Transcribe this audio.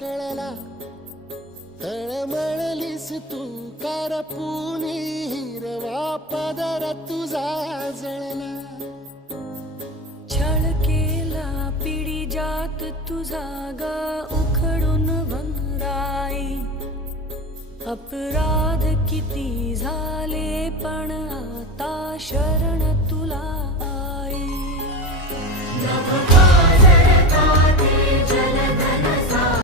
कळला, तळमळलीस तू करपुनी, हिरवा पदर तुझा जळला. छळ केला पिढी जात तुझा ग उखडून वनराई. अपराध किती झाले पण आता शरण तुला आई. नभ काजळता ते जल